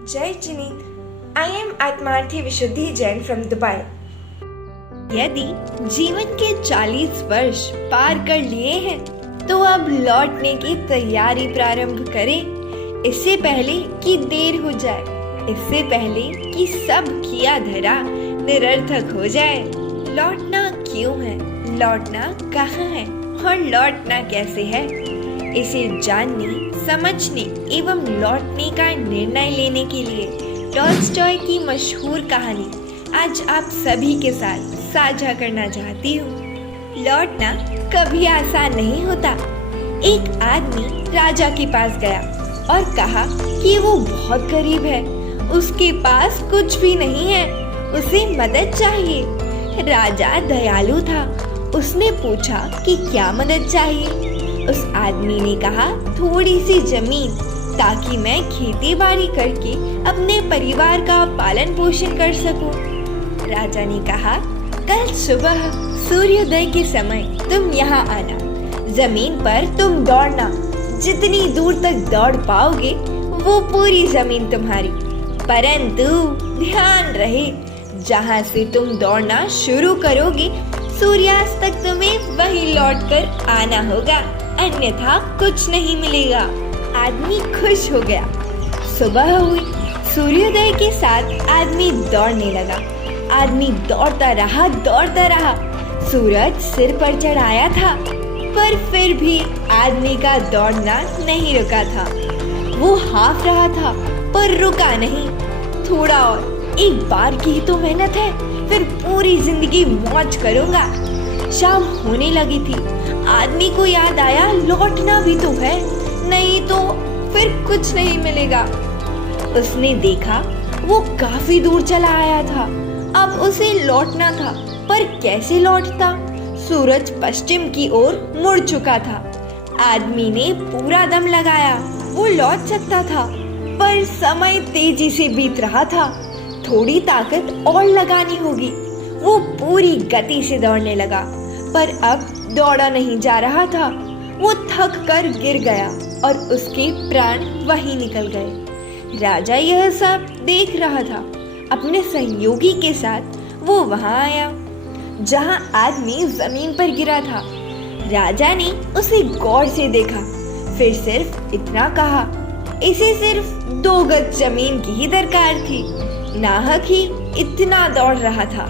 जय जिनेंद्र, I am Atmarthi Vishuddhi Jain from Dubai. यदि जीवन के 40 वर्ष पार कर लिए हैं तो अब लौटने की तैयारी प्रारंभ करें, इससे पहले कि देर हो जाए, इससे पहले कि सब किया धरा निरर्थक हो जाए। लौटना क्यों है, लौटना कहाँ है और लौटना कैसे है, इसे जानने, समझने एवं लौटने का निर्णय लेने के लिए टॉल्स्टॉय की मशहूर कहानी आज आप सभी के साथ साझा करना चाहती हूँ। लौटना कभी आसान नहीं होता। एक आदमी राजा के पास गया और कहा कि वो बहुत गरीब है, उसके पास कुछ भी नहीं है, उसे मदद चाहिए। राजा दयालु था, उसने पूछा कि क्या मदद चाहिए। उस आदमी ने कहा, थोड़ी सी जमीन, ताकि मैं खेती बाड़ी करके अपने परिवार का पालन पोषण कर सकूं। राजा ने कहा, कल सुबह सूर्योदय के समय तुम यहाँ आना, जमीन पर तुम दौड़ना, जितनी दूर तक दौड़ पाओगे वो पूरी जमीन तुम्हारी, परंतु ध्यान रहे जहाँ से तुम दौड़ना शुरू करोगे सूर्यास्त तक तुम्हें वहीं लौटकर आना होगा, अन्यथा कुछ नहीं मिलेगा। आदमी खुश हो गया। सुबह हुई, सूर्योदय के साथ आदमी दौड़ने लगा। आदमी दौड़ता रहा। सूरज सिर पर चढ़ाया था, पर फिर भी आदमी का दौड़ना नहीं रुका था। वो हाँफ रहा था पर रुका नहीं। थोड़ा और, एक बार की ही तो मेहनत है, फिर पूरी जिंदगी मौज करूंगा। शाम होने लगी थी। आदमी को याद आया, लौटना भी तो है, नहीं तो फिर कुछ नहीं मिलेगा। उसने देखा वो काफी दूर चला आया था, अब उसे लौटना था, पर कैसे लौटता? सूरज पश्चिम की ओर मुड़ चुका था। आदमी ने पूरा दम लगाया, वो लौट सकता था, पर समय तेजी से बीत रहा था। थोड़ी ताकत और लगानी होगी। वो पूरी गति से दौड़ने लगा, पर अब दौड़ा नहीं जा रहा था। वो थक कर गिर गया और उसके प्राण वहीं निकल गए। राजा यह सब देख रहा था। अपने सहयोगी के साथ वो वहां आया जहां आदमी जमीन पर गिरा था। राजा ने उसे गौर से देखा, फिर सिर्फ इतना कहा, इसे सिर्फ 2 गज जमीन की ही दरकार थी, नाहक ही इतना दौड़ रहा था।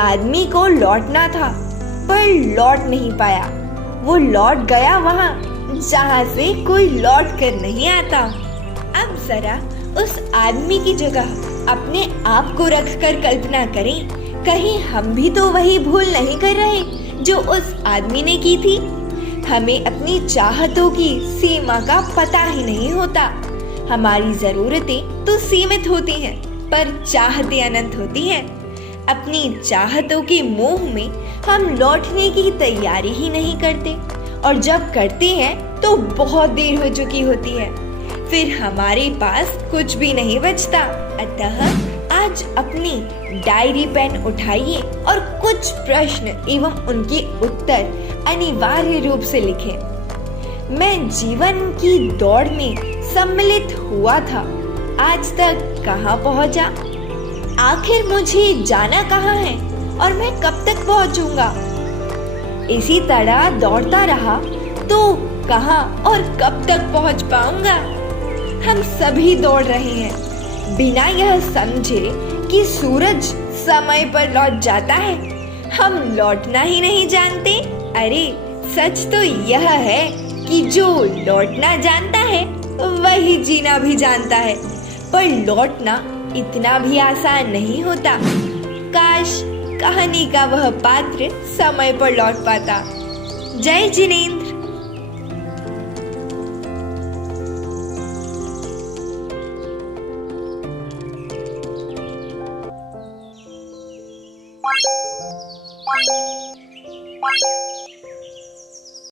आदमी को लौटना था, पर लौट नहीं पाया। वो लौट गया वहां जहां से कोई लौट कर नहीं आता। अब जरा उस आदमी की जगह अपने आप को रखकर कल्पना करें, कहीं हम भी तो वही भूल नहीं कर रहे जो उस आदमी ने की थी। हमें अपनी चाहतों की सीमा का पता ही नहीं होता। हमारी जरूरतें तो सीमित होती हैं, पर चाहतें अनंत होती हैं। अपनी चाहतों के मोह में हम लौटने की तैयारी ही नहीं करते, और जब करते हैं तो बहुत देर हो चुकी होती है, फिर हमारे पास कुछ भी नहीं बचता। अतः आज अपनी डायरी पेन उठाइए और कुछ प्रश्न एवं उनके उत्तर अनिवार्य रूप से लिखें। मैं जीवन की दौड़ में सम्मिलित हुआ था, आज तक कहाँ पहुँचा? आखिर मुझे जाना कहाँ है और मैं कब तक पहुँचूंगा? इसी तरह दौड़ता रहा तो कहाँ और कब तक पहुँच पाऊंगा? हम सभी दौड़ रहे हैं बिना यह समझे कि सूरज समय पर लौट जाता है। हम लौटना ही नहीं जानते। अरे सच तो यह है कि जो लौटना जानता है वही जीना भी जानता है, पर लौटना इतना भी आसान नहीं होता। काश कहानी का वह पात्र समय पर लौट पाता। जय जिनेंद्र।